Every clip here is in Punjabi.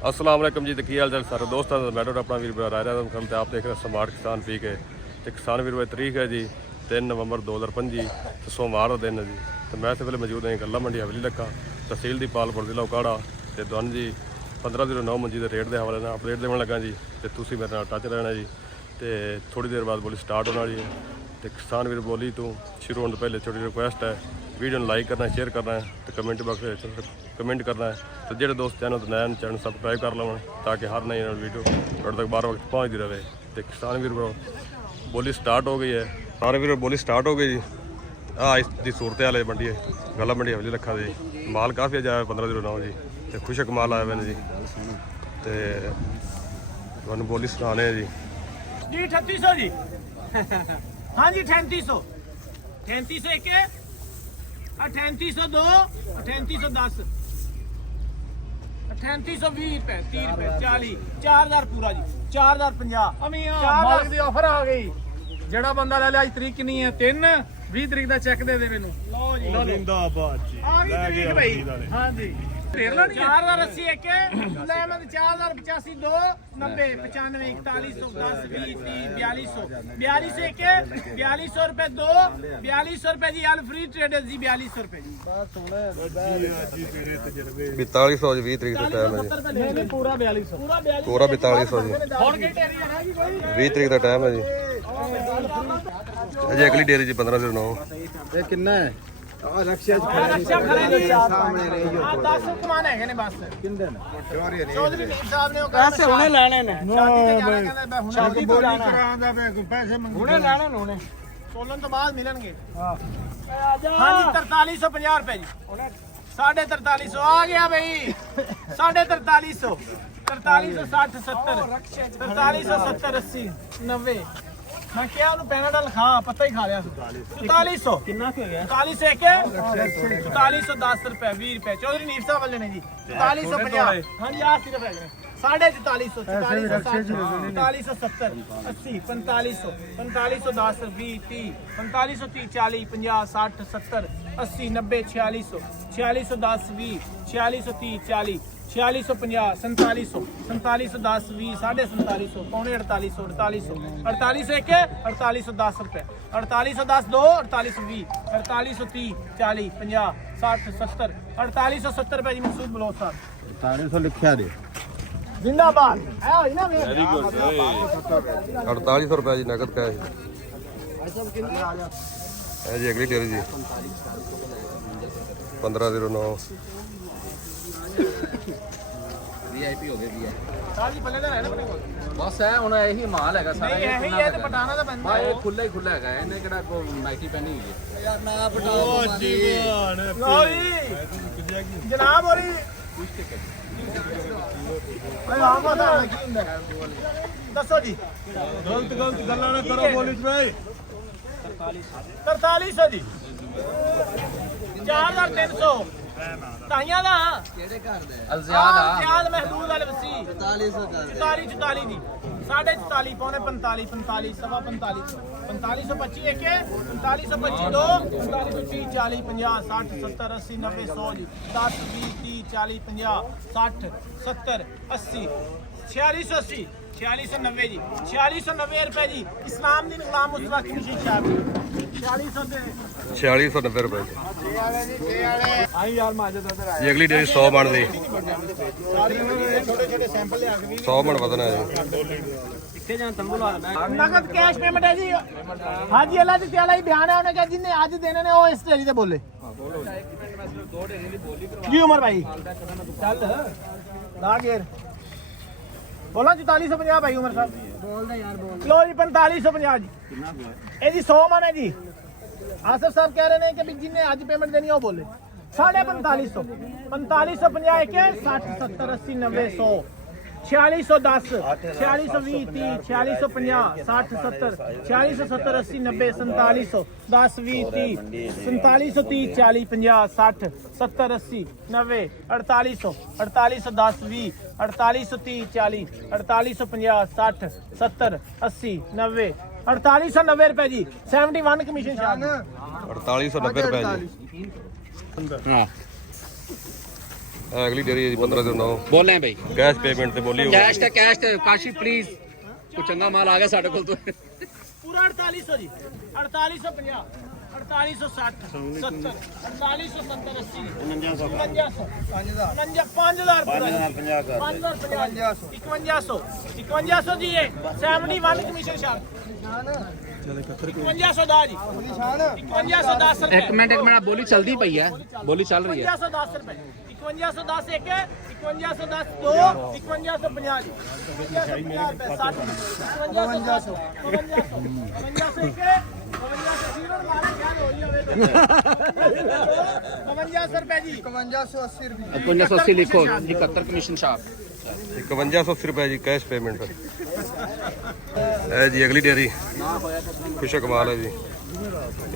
अस्सलाम वालेकुम जी, तो की हाल चाल सारे दोस्तों का। मैं अपना वीर भरा राय राम तो आप देख रहे हैं स्मार्ट किसान पी के। तो किसान वीर भाई तारीख है जी 3 नवंबर 2025 तो सोमवार का दिन है जी। तो मैं इस वे मौजूद हैं गला मंडी हवेली लक्का तहसील दी पालपुर जिला उकाड़ा। तो तुहानू जी 1509 मंजी के रेट के हवाले नाल अपडेट देवन लगा जी। तो तुसीं मेरे नाल टच रहना जी। तो थोड़ी देर बाद बोली स्टार्ट होने वाली है। तो किसान वीर बोली तो शुरू होने तो पहले छोटी रिक्वेस्ट है, वीडियो लाइक करना है, शेयर करना है, तो कमेंट बॉक्स में कमेंट करना है। तो जो दोस्त चैनल तो नया चैनल सबसक्राइब कर लवन ताकि हर नई वीडियो थोड़े तक बार वक्त पहुँचती रहे। तो किसान वीर बोली स्टार्ट हो गई है, सारे वीर बोली स्टार्ट हो गई जी। इसकी सूरत हाल है मंडी गला मंडी हवेली रखा जी। माल काफ़ी अज आया 1509 जी। तो खुशक माल आया मैंने जी। तो तुहानू बोली सुनाने जी 3800 जी। हाँ जी 3800 एक 3802 3810 3820 रुपए 30 रुपए 40 4000 पूरा जी 4050 ਮਾਲਕ ਦੀ ਆਫਰ ਆ ਗਈ। ਜਿਹੜਾ ਬੰਦਾ ਲੈ ਲਿਆ ਅੱਜ ਤਰੀਕ ਕਿੰਨੀ ਹੈ 3 20 ਤਰੀਕ ਦਾ ਚੈੱਕ ਦੇ ਦੇ ਮੈਨੂੰ। ਲਓ ਜੀ ਜਿੰਦਾਬਾਦ ਜੀ ਆ ਗਈ ਤਰੀਕ ਭਾਈ। ਹਾਂਜੀ ਢੇਰ ਲਾਣੀ 4080 ਇੱਕ ਲੈ ਮੈਂ 4085 2 90 95 4110 20 30 4200 ਇੱਕ 4200 ਰੁਪਏ 2 4200 ਰੁਪਏ ਜੀ ਆਲ ਫ੍ਰੀ ਟ੍ਰੇਡਰ ਜੀ 4200 ਰੁਪਏ ਜੀ ਜੀ ਤੇਰੇ ਤਜਰਬੇ 4200 जी 20 तरीक का टाइम है जी। ਨਹੀਂ ਪੂਰਾ 4200 पूरा 4200 जी। ਹੁਣ ਕੀ ਟੇਰੀ ਆ ਨਾ ਜੀ ਕੋਈ 20 तरीक का टाइम है जी। अजय अगली डेरी जी 1509। ਇਹ ਕਿੰਨਾ ਹੈ ਆ ਰਕਸ਼ਾ ਅੱਛਾ ਖੜੇ ਜੀ ਸਾਹਮਣੇ ਰਹੀ ਜੋ 10 ਕਮਾਨ ਹੈਗੇ ਨੇ ਬਸ ਕਿੰਦੇ ਨੇ ਚੌਧਰੀ ਨੀਮ ਸਾਹਿਬ ਨੇ ਉਹ ਪੈਸੇ ਹੁਣੇ ਲੈਣੇ ਨੇ ਸ਼ਾਦੀ ਤੋਂ ਜਾਣਾ ਕਰਾਉਂਦਾ ਪਿਆ ਕੋਈ ਪੈਸੇ ਮੰਗਦੇ ਹੁਣੇ ਲੈਣੇ ਨੇ ਹੁਣੇ ਸੋਲਨ ਤੋਂ ਬਾਅਦ ਮਿਲਣਗੇ ਹਾਂਜੀ 4350 ਰੁਪਏ ਜੀ 4350 ਆ ਗਿਆ ਬਈ 4350 4360 70 4370 80 90 ਮੈਂ ਕਿਹਾ ਉਹਨੂੰ ਪੈਨਾਡਲ ਖਾ ਪੱਤਾ ਹੀ ਖਾ ਲਿਆ 4400 ਕਿੰਨਾ ਹੋ ਗਿਆ 4400 ਇੱਕ 4410 ਰੁਪਏ 20 ਰੁਪਏ ਚੌਧਰੀ ਨੀਰ ਸਾਹਿਬ ਵਾਲੇ ਨੇ ਜੀ 4450 ਹਾਂਜੀ ਆ ਸਿਰਫ ਹੈਗੇ ਨੇ 4450 4470 80 4500 4510 20 30 4530 40 50 60 70 80 90 4600 4610 20 4630 40 4650 4700 4710 20 4750 पौने 4800 4800 एक 4810 रुपए 4810 2 4820 4830 40 50 60 70 4870 रुपए जी मकसूद बलोच साहब 400 ਲਿਖਿਆ ਦੇ जिंदाबाद है होई ना वेरी गुड 4800 रुपये जी नगद कैश है जी। अगली डेरी जी 1509। ਵੀਆਈਪੀ ਹੋ ਗਏ ਵੀਆਈ साल जी पल्ले दा रहना अपने कोल ਬਸ ਹੈ ਹੁਣ ਇਹੀ ਮਾਲ ਹੈਗਾ ਸਾਰਾ। नहीं यही है तो पटाना तो बनता है ਇਹ ਖੁੱਲਾ ਹੀ ਖੁੱਲਾ ਹੈਗਾ। ਇਹਨੇ ਕਿਹੜਾ ਕੋ ਨਾਈਟੀ ਪਹਿਨੀ ਹੋਈ ਹੈ ਯਾਰ ਨਾ ਉਹ ਜੀਵਾਨ लो जी जनाब हो रही आम पता की हुंदा दसो जी ਗਲਤ ਗੱਲਾਂ ਨਾ ਕਰੋ ਬੋਲੀ ਚ ਭਾਈ 4300 जी 4300 ਤਾਈਆਂ ਦਾ ਕਿਹੜੇ ਘਰ ਦਾ ਅਲਜ਼ਿਆਦ ਆ ਜ਼ਿਆਦ ਮਹਿਦੂਦ ਅਲ ਵਸੀ 44 44 ਦੀ 44 ਪੌਣੇ 45 45 ਸਵਾ 45 4525 ਇੱਕ 4525 ਦੋ 4530 40 50 60 70 80 90 100 ਜੀ 10 20 30 40 50 60 70 80 4680 4690 जी 4690 रुपए जी इस्लाम दिन गुलाम उस वक्त की शिक्षा 4690 4690 रुपये आई यार माजे तो जी। अगली डेरी 100 बन दी छोटे छोटे सैंपल ले आके 100 बन बदना है जी। कितने जान तंबू ला नगद कैश पेमेंट है जी। हाजी अल्लाह दी त्याला ही बयान है उन्हें कहा जिन्ने आज देने ने वो इस डेरी से बोले जी उमर भाई चल ला गेर बोला 4450 भाई उमर साहब बोल दे यार बोल लो जी 4550 जी ये जी 100 मन है जी। आसिफ साहब कह रहे हैं कि जिन्हें आज पेमेंट देनी है वो बोले 4550 4550 एक 60 70 80 90 100 4610 4620 30 4650 60 70 4670 80 90 4700 10 20 30 4730 40 50 60 70 80 90 4800 4810 20 4830 40 4850 60 70 80 90 4890 रुपए जी 71 कमीशन शामिल 4890 रुपये जी। ਹਾਂ ਅਗਲੀ ਡੇਰੀ ਹੈ ਜੀ 1509 ਬੋਲੇ ਬਈ ਕੈਸ਼ ਪੇਮੈਂਟ ਤੇ ਬੋਲੀ ਕੈਸ਼ ਤੇ ਕਾਸ਼ੀ ਪਲੀਜ਼ ਕੋਈ ਚੰਗਾ ਮਾਲ ਆ ਗਿਆ ਸਾਡੇ ਕੋਲ ਤੋਂ ਪੂਰਾ 4800 ਜੀ 4850 4860 70 4870 80 4900 5000 5100 ਜੀ ਇਹ 71 ਕਮਿਸ਼ਨ ਸ਼ਾਰਟ 5110 ਜੀ 5110 ਰੁਪਏ ਇੱਕ ਮਿੰਟ ਬੋਲੀ ਚਲਦੀ ਪਈ ਹੈ ਬੋਲੀ ਚੱਲ ਰਹੀ ਹੈ 5110 ਰੁਪਏ 5110 ਇੱਕ 5110 ਦੋ 5150 ਜੀ 5150 ਰੁਪਏ 60 5110 5110 ਇੱਕ 51 ਰੁਪਏ ਜੀ 5180 ਲਿਖੋ 71 ਕਮਿਸ਼ਨ ਸ਼ਾਪ 5180 ਰੁਪਏ ਜੀ ਕੈਸ਼ ਪੇਮੈਂਟ ਇਹ ਜੀ ਅਗਲੀ ਡੇਰੀ ਖੁਸ਼ ਕਮਾਲ ਹੈ ਜੀ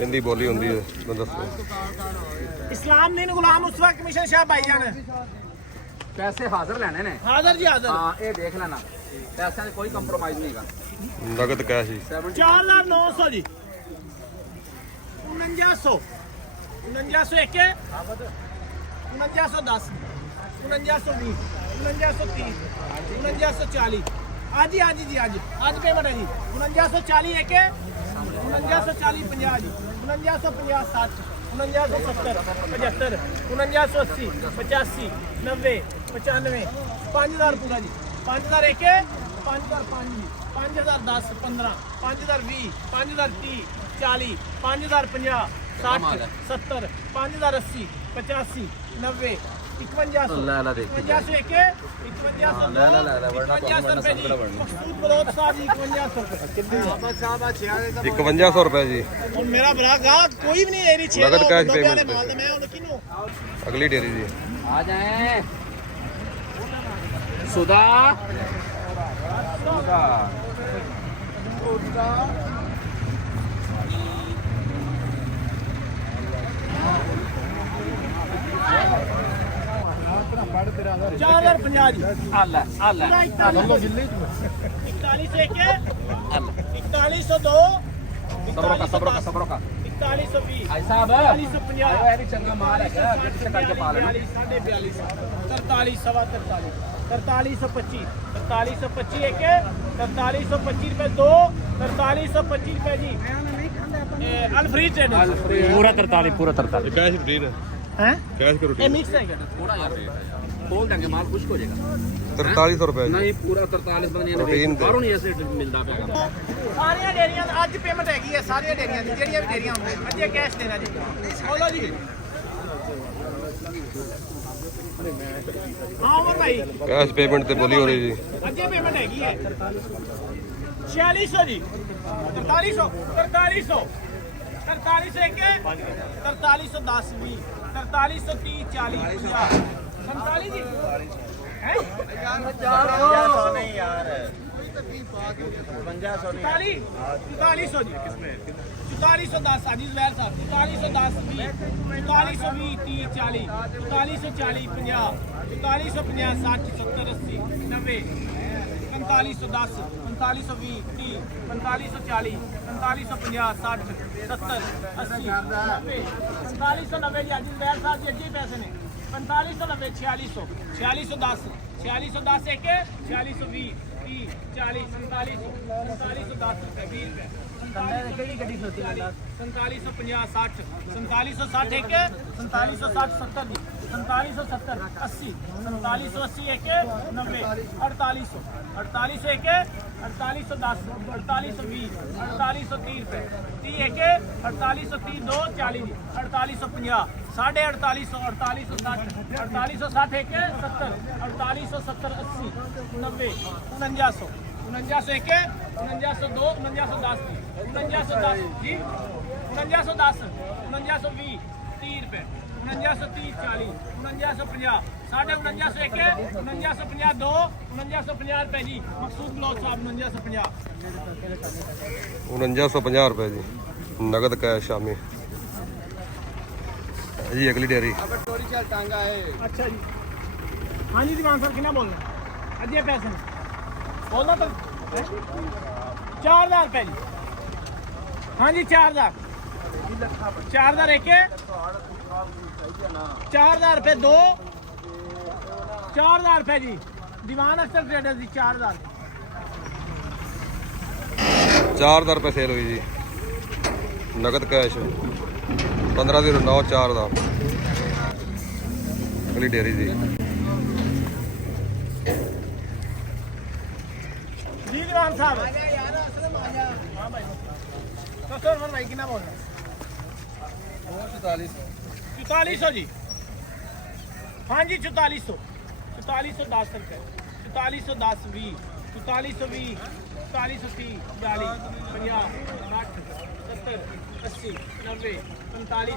ਇਹਦੀ ਬੋਲੀ ਹੁੰਦੀ ਹੈ ਬੰਦਾ ਦੱਸੋ ਇਸਲਾਮ ਦੀਨ ਗੁਲਾਮ ਉਸਵਾ ਕਮਿਸ਼ਨ ਸ਼ਾਹ ਭਾਈਜਾਨ ਪੈਸੇ ਹਾਜ਼ਰ ਲੈਣੇ ਨੇ ਹਾਜ਼ਰ ਜੀ ਹਾਜ਼ਰ ਹਾਂ ਇਹ ਦੇਖ ਲੈਣਾ ਪੈਸਿਆਂ 'ਚ ਕੋਈ ਕੰਪਰੋਮਾਈਜ਼ ਨਹੀਂ ਹੈਗਾ ਨਗਦ ਕੈਸ਼ ਜੀ 4900 ਜੀ 4900 4900 ਇੱਕ 4910 4920 4930 4940 ਅੱਜ ਜੀ ਅੱਜ ਪੇਮੈਂਟ ਹੈ ਜੀ 4940 ਇੱਕ 4940 50 ਜੀ 4950 60 4970 75 4980 85 90 95 5000 ਪੂਰਾ ਜੀ 5000 ਇੱਕ 5005 ਜੀ 5010 15 5020 5030 40 5050 60 70 5080 85 90 5100 ਲੈ ਲੈ ਦੇਖ 5100 ਇੱਕ 5100 ਰੁਪਏ ਜੀ ਮਕਸੂਦ ਬਲੋਚ ਸਾਹਿਬ ਜੀ 5100 ਰੁਪਏ 5100 ਰੁਪਏ ਜੀ ਹੁਣ ਮੇਰਾ ਭਰਾ ਗਾ ਕੋਈ ਵੀ ਨਹੀਂ ਇਹ ਨਹੀਂ ਨਗਦ cash payment ਮਾਲ ਤੇ ਮੈਂ ਹੁਣ ਕਿਨੂੰ ਅਗਲੀ ਡੇਰੀ ਜੀ ਆ ਜਾਏ ਸੁਦਾ 4050 ਜੀ ਆ ਲੈ 4100 ਇੱਕ 4102 ਸਬਰੋ ਕਾ 4120 ਭਾਈ ਸਾਹਿਬ 4150 ਇਹ ਵੀ ਚੰਗਾ ਮਾਲ ਹੈ ਕਿਸੇ ਕਰਕੇ ਪਾ ਲੈਣਾ 42 43 ਸਵਾ 43 4325 4325 ਇੱਕ 4325 ਰੁਪਏ ਦੋ 4325 ਰੁਪਏ ਜੀ ਅਲਫਰੀਦ ਟ੍ਰੇਡਰ ਪੂਰਾ 43 ਕੈਸ਼ ਰੂਟੀਨ ਹੈ ਕੈਸ਼ ਕਰੋ ਇਹ ਮਿਕਸ ਹੈ ਥੋੜਾ ਯਾਰ ਖੋਲ ਦਾਂਗੇ ਮਾਲ ਖੁਸ਼ਕ ਹੋ ਜਾਏਗਾ 4300 ਰੁਪਏ ਜੀ ਨਹੀਂ ਪੂਰਾ 43 ਬੰਦੇ Routine ਨੇ ਤੇ। ਬਾਹਰੋਂ ਨਹੀਂ ਐਸੇ ਮਿਲਦਾ ਪਿਆ ਸਾਰੀਆਂ ਡੇਰੀਆਂ ਦਾ ਅੱਜ ਪੇਮੈਂਟ ਹੈਗੀ ਹੈ ਸਾਰੀਆਂ ਡੇਰੀਆਂ ਦੀ ਜਿਹੜੀਆਂ ਵੀ ਡੇਰੀਆਂ ਹੁੰਦੀਆਂ ਅੱਜੇ ਕੈਸ਼ ਦੇਣਾ ਜੀ ਬੋਲੋ ਜੀ ਹਾਂ ਉਮਰ ਭਾਈ ਕੈਸ਼ ਪੇਮੈਂਟ ਤੇ ਬੋਲੀ ਹੋ ਰਹੀ ਜੀ ਅੱਜੇ ਪੇਮੈਂਟ ਹੈਗੀ ਹੈ 4600 ਜੀ 4300 ਇੱਕ 4310 20 4330 40 50 47 ਜੀ ਹੈ 400 ਨਹੀਂ ਯਾਰ 4400 ਜੀ 4410 ਅਜੀ ਜ਼ਵੈਰ ਸਾਹਿਬ 4410 20 4420 30 40 4440 50 4450 60 70 80 90 4510 4520 30 4540 4550 60 70 80 90 4590 ਜੀ ਅਜੀ ਜ਼ਵੈਰ ਸਾਹਿਬ ਜੀ ਅੱਜੇ ਪੈਸੇ ਨੇ 4590 4600 4610 4610 ਇੱਕ 4620 30 40 47 4710 ਰੁਪਏ 20 ਰੁਪਏ ਕਿਹੜੀ ਗੱਡੀ ਖਲੋਤੀ ਹੈ 4750 60 4760 ਇੱਕ 4760 70 ਦੀ 4770 80 4780 ਇੱਕ 90 4800 4800 ਇੱਕ 4810 4820 4830 ਰੁਪਏ 30 ਇੱਕ 4830 2 40 ਦੀ 4850 4850 4860 4860 ਇੱਕ 70 4870 80 90 4900 4900 ਇੱਕ 4902 4910 4910 ਜੀ 4910 4920 30 ਰੁਪਏ 4930 40 4950 ਸਾਢੇ 4900 ਇੱਕ 4950 2 4950 ਰੁਪਏ ਜੀ ਮਕਸੂਦ ਬਲੋਕ ਸਾਹਿਬ 4950 4950 ਰੁਪਏ ਜੀ ਨਗਦ ਕੈਸ਼ ਸ਼ਾਮੀ ਜੀ ਅਗਲੀ ਡੇਰੀ ਅੱਛਾ ਜੀ ਹਾਂਜੀ ਦੀਵਾਨ ਸਰ ਕਿੰਨਾ ਬੋਲਣਾ ਅੱਧੇ ਪੈਸੇ ਨੇ ਬੋਲਣਾ ਤਾਂ 4000 ਰੁਪਏ ਜੀ ਹਾਂਜੀ 4000 4000 ਇੱਕ 4000 ਰੁਪਏ ਦੋ 4000 रुपए जी दीवान अख्तर ट्रेडर्स जी 4000 4000 रुपये सेल हुई जी नगद कैश 15/09 4000 अगली डेयरी जी जी दीवान साहब कस्टमर भाई कितना बोल रहे 4400 जी हाँ जी 4400 4410 रुपये 4410 20 4420 4430 40 50 60 70 80 90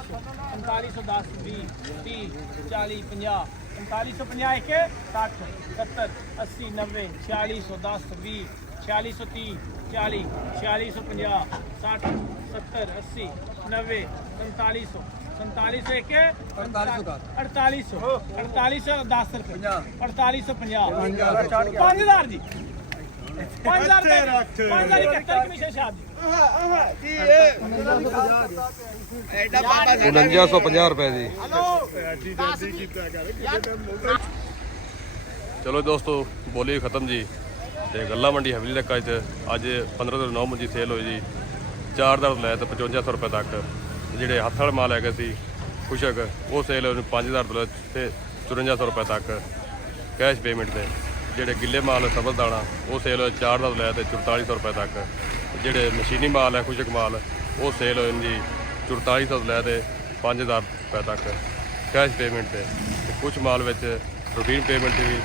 4510 20 30 40 50 4550 एक 60 70 80 90 4610 20 4630 40 4650 60 70 80 90 4500 4700 एक 4800 10 रुपये 4850 5000 जी 5000 5071 कमीशन शाह जी 4950 रुपए जी ਚਲੋ ਦੋਸਤੋ ਬੋਲੀ ਖਤਮ ਜੀ ਤੇ ਗੱਲਾ ਮੰਡੀ ਹਵੇਲੀ ਤੱਕ ਅੱਜ 15/9 ਮੰਜੀ ਸੇਲ ਹੋਈ ਜੀ 4 ਦਾ ਲੈ ਤੇ 5500 ਰੁਪਏ ਤੱਕ ਜਿਹੜੇ ਹੱਥ ਵਾਲੇ ਮਾਲ ਹੈਗੇ ਸੀ ਖੁਸ਼ਕ ਉਹ ਸੇਲ ਹੋਏ 5000 ਤੋਂ ਤੇ 5400 ਰੁਪਏ ਤੱਕ ਕੈਸ਼ ਪੇਮੈਂਟ ਤੇ ਜਿਹੜੇ ਗਿੱਲੇ ਮਾਲ ਸਬਜ਼ ਦਾਣਾ ਉਹ ਸੇਲ ਹੋਏ 4 ਦਾ ਲੈ ਤੇ 4400 ਰੁਪਏ ਤੱਕ ਜਿਹੜੇ ਮਸ਼ੀਨੀ ਮਾਲ ਹੈ ਖੁਸ਼ਕ ਮਾਲ ਉਹ ਸੇਲ ਹੋਏ ਜੀ 4400 ਤੋਂ ਲੈ ਤੇ 5000 ਰੁਪਏ ਤੱਕ ਕੈਸ਼ ਪੇਮੈਂਟ ਤੇ ਕੁਝ ਮਾਲ ਵਿੱਚ ਰੂਟੀਨ ਪੇਮੈਂਟ ਵੀ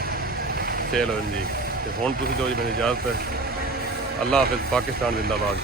ਸੇਲ ਹੋਏ ਜੀ ਤੇ ਹੁਣ ਤੁਸੀਂ ਜੋ ਜੀ ਮੈਨੂੰ ਇਜਾਜ਼ਤ ਅੱਲਾ ਹਾਫਿਜ਼ ਪਾਕਿਸਤਾਨ ਜ਼ਿੰਦਾਬਾਦ।